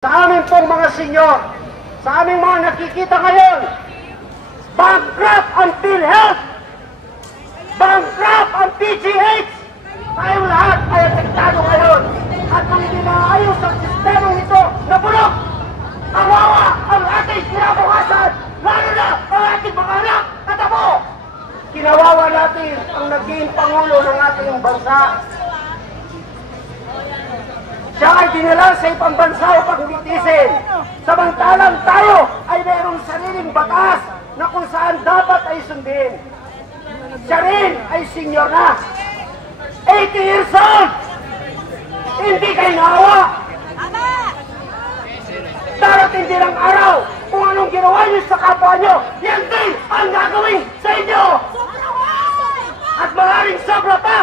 Sa amin pong mga senyor, sa aming mga nakikita ngayon, bankrupt ang PhilHealth, bankrupt ang PGH, tayong lahat ay apektado ngayon. At kung hindi maayos ang sistemang ito na bulok, kawawa ang ating kinabukasan, lalo na ang ating mga anak at apo. Kinawawa natin ang naging Pangulo ng ating bansa. Siya ay dinala sa ibang bansa upang litisin. Samantalang tayo ay mayroong sariling batas na kung saan dapat ay sundin. Siya rin ay senior na. 80 years old! Hindi kayo naawa! Darating din ang araw kung anong ginawa niyo sa kapwa niyo, yan din ang gagawin sa inyo! At maaaring sobra pa!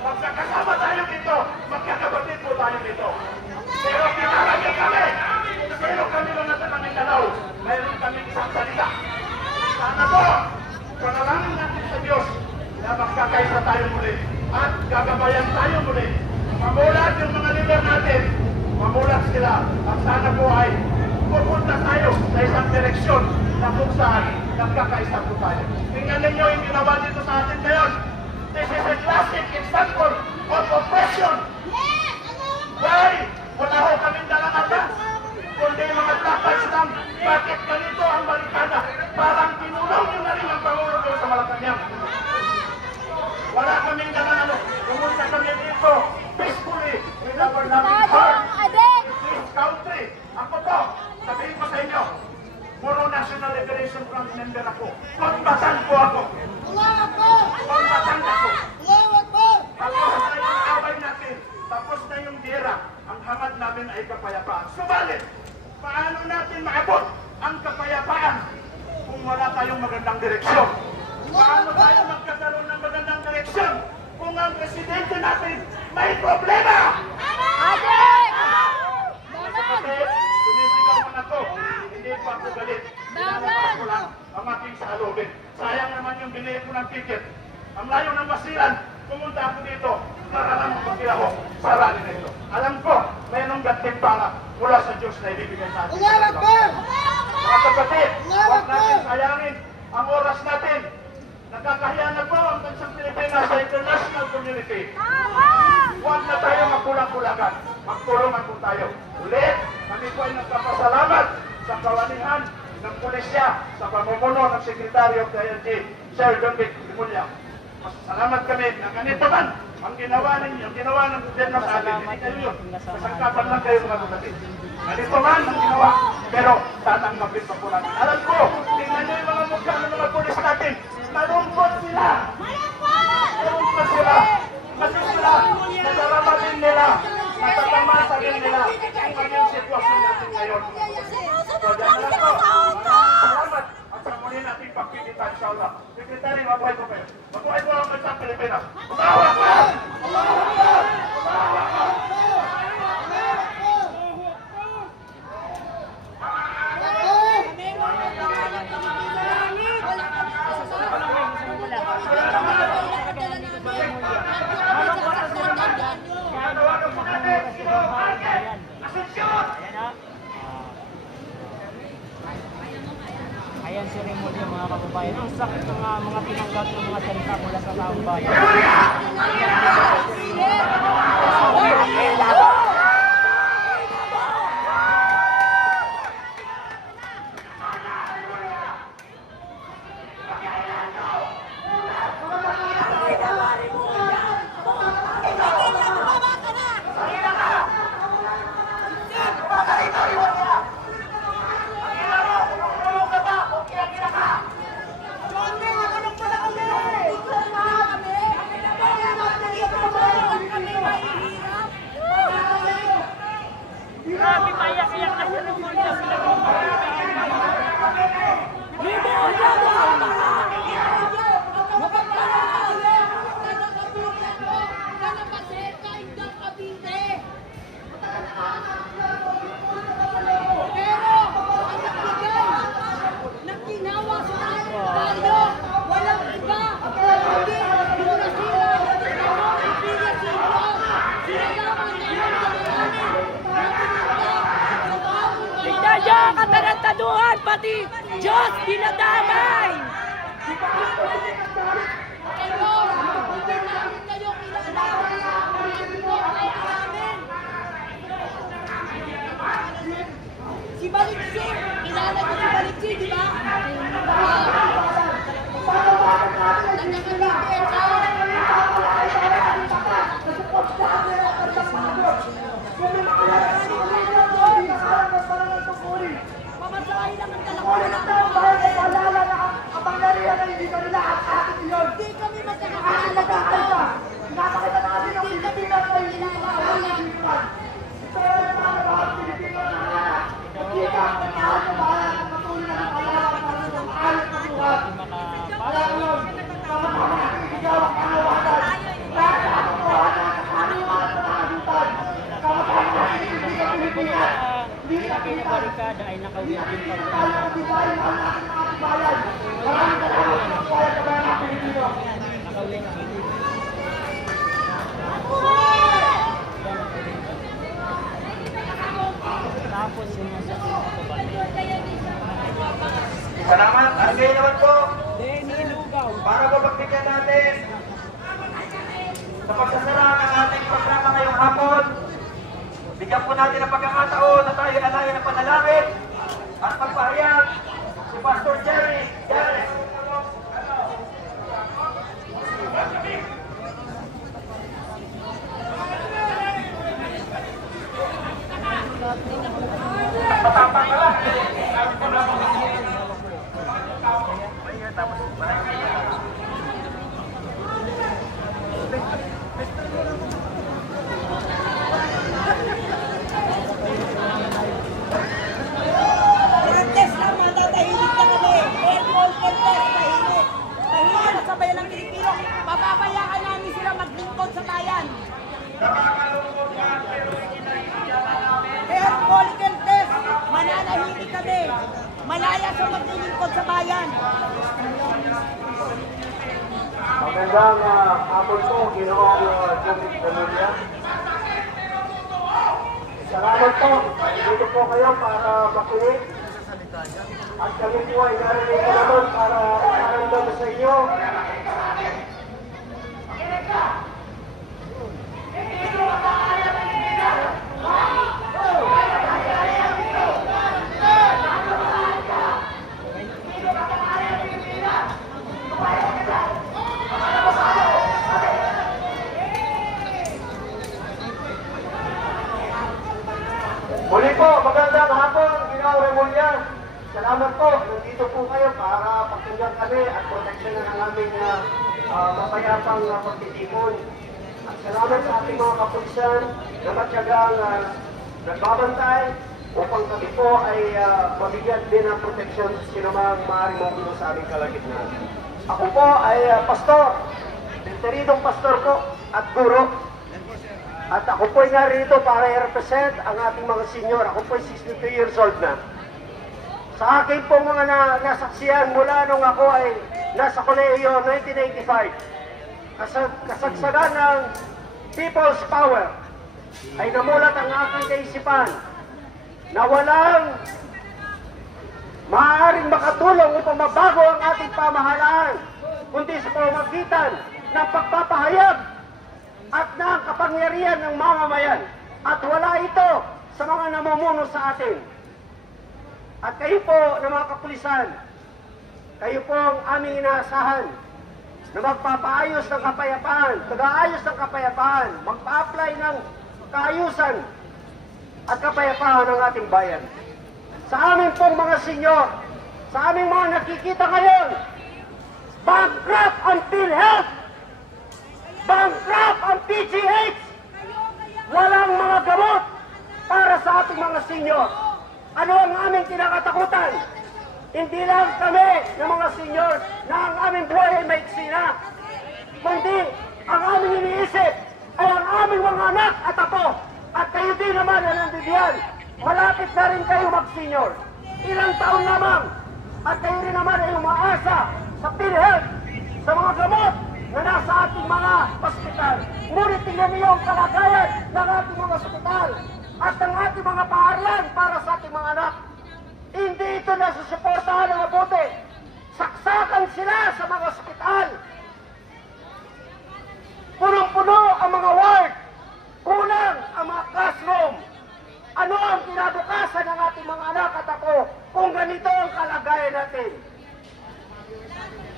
Magkakasama tayo dito, magkakabatid po tayo dito. Pero kinaragyan kami, pero kami lang nasa kaming dalaw, mayroon kaming isang salita. Sana po, panalangin natin sa Diyos na magkakaisa tayo muli at gagabayan tayo muli. Mamulat yung mga leader natin, mamulat sila at sana po ay pupunta tayo sa isang direksyon na kung saan nagkakaisa po tayo. Tingnan ninyo yung ginawa dito sa atin ngayon. This is a classic example of oppression. Why? Wala ho kaming dalang atas. Kundi mga blackouts lang. Bakit ganito ang barikada? Parang tinulong nyo na rin ang Pangulo doon sa Malacanang. Wala kaming dalang ano. Pumunta kami dito peacefully with our loving heart. This country. Ako po, sabihin ko sa inyo, puro National Liberation Front member ako. Pagbasan po ako. Pagbasan ako. Tapos na yung away natin. Tapos na yung gera. Ang hangad namin ay kapayapaan. Subalit, paano natin maabot ang kapayapaan kung wala tayong magandang direksyon? Paano tayo magkakaroon ng magandang direksyon kung ang presidente natin may problema? Sumisigaw man ako. Hindi pa ako galit. Pinanapos ko lang ang aking saalobin. Sayang naman yung binili ko ng ticket. Ang layo ng Basilan, pumunta ako dito para lang magpagkila ko sa rally na ito. Alam ko, mayroong gantimpala mula sa Diyos na ibibigay sa atin. Mga kapatid, huwag natin sayangin ang oras natin. Nakakahiya na po ang bansang Pilipinas sa international community. Huwag na tayo magkulang-kulagan. Magtulungan po tayo. Ulit, kami po ay nagpapasalamat sa kawanihan ng pulisya sa pamumuno ng Sekretaryo ng PNG, Sir John Vic Rimulya. Salamat kami na ganito man ang ginawa ninyo, ang ginawa ng gobyerno sa atin. Hindi kayo yun. Kasangkapan lang kayo mga kapatid. Ganito man ang ginawa, pero sana ang mabit pa po natin. Alam ko, tingnan nyo yung mga mukha ng mga pulis natin. Malungkot sila. Malungkot sila. Kasi sila, nadarama din nila. Natatamasa din nila ang kanyang sitwasyon natin ngayon. So, dyan na lang po. Salamat. At sa muli natin pagpilitan, insyaAllah. Sekretary, mabuhay po kayo. Mabuhay po ang bansang Pilipinas. Umawa ka! Umawa ka! Umawa ka! Ayan si Rimulya, mga kababayan. Ang sakit ng mga tinanggap ng mga salita mula sa taong bayan. kagustuhan, pati Diyos dinadamay. Si Baliksi, kilala ko si Baliksi, di ba? Mamasahin lang ang dalawa na kapangyarihan na hindi kami lahat sa akin yun. Hindi kami magkakakilala dito. Pinapakita natin ang Pilipinas na hindi makakawala. Ito yung mga Pilipino na hindi ka mahal na bahala at patuloy na nakalawan para sa maalit na buhat. Kaya yun, ikaw ang panawagan. Kaya ako po ang nakakaliwan sa nakagutan. Kapag ang Pilipinas, Ilagay na barikada ay nakawin din pa. Nakawin din. Tapos yung nasa Salamat. Ang gayon naman po. Denny Lugaw. Para mapagbigyan natin sa pagsasara ng ating programa ngayong hapon, bigyan po natin ang pagkakataon na tayo alayan ng panalangin at magpahayag si Pastor Jerry Yares. Matapang ka lang. Test lang, matatahimik na kami. Airport test, tahimik. Tahimik na sa bayan ng Pilipino. Papabayaan namin sila maglingkod sa bayan. Airport test, mananahimik kami. Malaya sa maglingkod sa bayan. Magandang hapon po, Ginoong Jumit Pamilya. Salamat po. Dito po kayo para makinig. At kami po ay narinig naman para iparamdam sa inyo. Muli po, magandang hapon, Ginoong Remulla. Salamat po, nandito po kayo para pakinggan kami at proteksyonan ang aming mapayapang pagtitipon. At salamat sa ating mga kapulisan na matyagang nagbabantay upang kami po ay mabigyan din ng proteksyon sa sinumang maaaring magulo sa aming kalagitnaan. Ako po ay pastor, pinteridong pastor po at guro. At ako po ay narito para i-represent ang ating mga senior. Ako po ay 62 years old na. Sa akin po mga nasaksiyan mula nung ako ay nasa kolehiyo 1985, kasagsagan ng people's power ay namulat ang aking kaisipan na walang maaaring makatulong upang mabago ang ating pamahalaan, kundi sa pamamagitan ng pagpapahayag at ng kapangyarihan ng mamamayan. At wala ito sa mga namumuno sa atin. At kayo po na mga kapulisan, kayo po ang aming inaasahan na magpapaayos ng kapayapaan, tagaayos ng kapayapaan, magpa-apply ng kaayusan at kapayapaan ng ating bayan. Sa amin pong mga senyor, sa aming mga nakikita ngayon, bankrupt ang PhilHealth, bankrupt ang PGH, walang mga gamot para sa ating mga senyor. Ano ang aming kinakatakutan? Hindi lang kami ng mga senyor na ang aming buhay ay maiksi na, kundi ang aming iniisip ay ang aming mga anak at apo. At kayo din naman na nandiyan, malapit na rin kayo mag-senyor. Ilang taon lamang at kayo rin naman ay umaasa sa PhilHealth, sa mga gamot na nasa ating mga ospital. Ngunit tingnan niyo ang kalagayan ng ating mga ospital at ng ating mga paaralan para sa ating mga anak. Hindi dito na susuportahan ng mabuti. Saksakan sila sa mga ospital. Punong-puno ang mga ward. Kulang ang mga classroom. Ano ang kinabukasan ng ating mga anak at ako kung ganito ang kalagayan natin?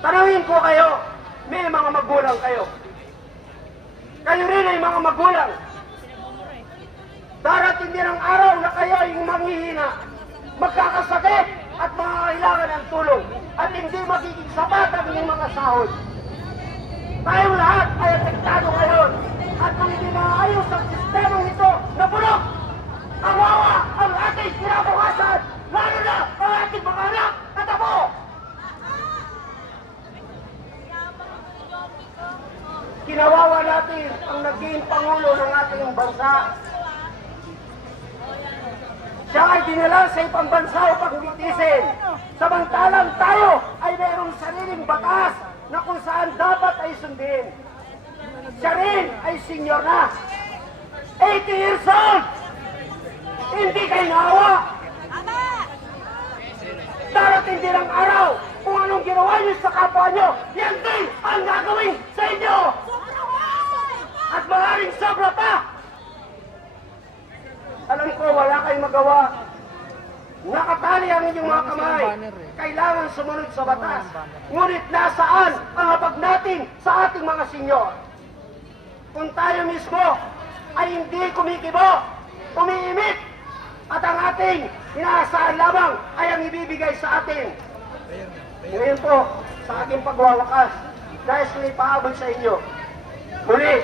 Tanawin ko kayo, may mga magulang kayo. Kayo rin ay mga magulang. Darating din ang araw na kayo ay manghihina, magkakasakit at mangangailangan ng tulong at hindi magiging sapat ang inyong mga sahod. Tayong lahat ay apektado ngayon at kung hindi maayos ang sistemang ito na bulok, kawawa ang ating kinabukasan, lalo na ang ating mga anak at apo. Kinawawa natin ang naging Pangulo ng ating bansa. Siya ay dinala sa ibang bansa upang bitisin. Samantalang tayo ay mayroong sariling batas na kung saan dapat ay sundin. Siya rin ay senior na. 80 years old! Hindi kayo naawa! Darating din ang araw kung anong ginawa niyo sa kapwa niyo, yan din ang gagawin sa inyo! At maaaring sobra pa! Alam ko, wala kayong magawa. Nakatali ang inyong mga kamay. Kailangan sumunod sa batas. Ngunit nasaan ang habag natin sa ating mga senyor? Kung tayo mismo ay hindi kumikibo, umiimik, at ang ating inaasahan lamang ay ang ibibigay sa atin. Ngayon po, sa aking pagwawakas, nais ko ipaabot sa inyo. Muli,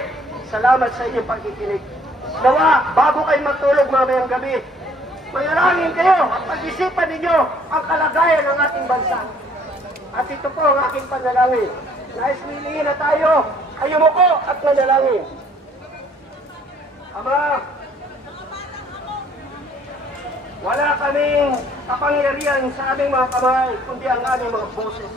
salamat sa inyong pagkikinig. Nawa, bago kayo matulog mamayang gabi, manalangin kayo at pag-isipan ninyo ang kalagayan ng ating bansa. At ito po ang aking panalangin. Nais milihin na tayo, ay umuko at manalangin. Ama, wala kaming kapangyarihan sa aming mga kamay, kundi ang aming mga boses.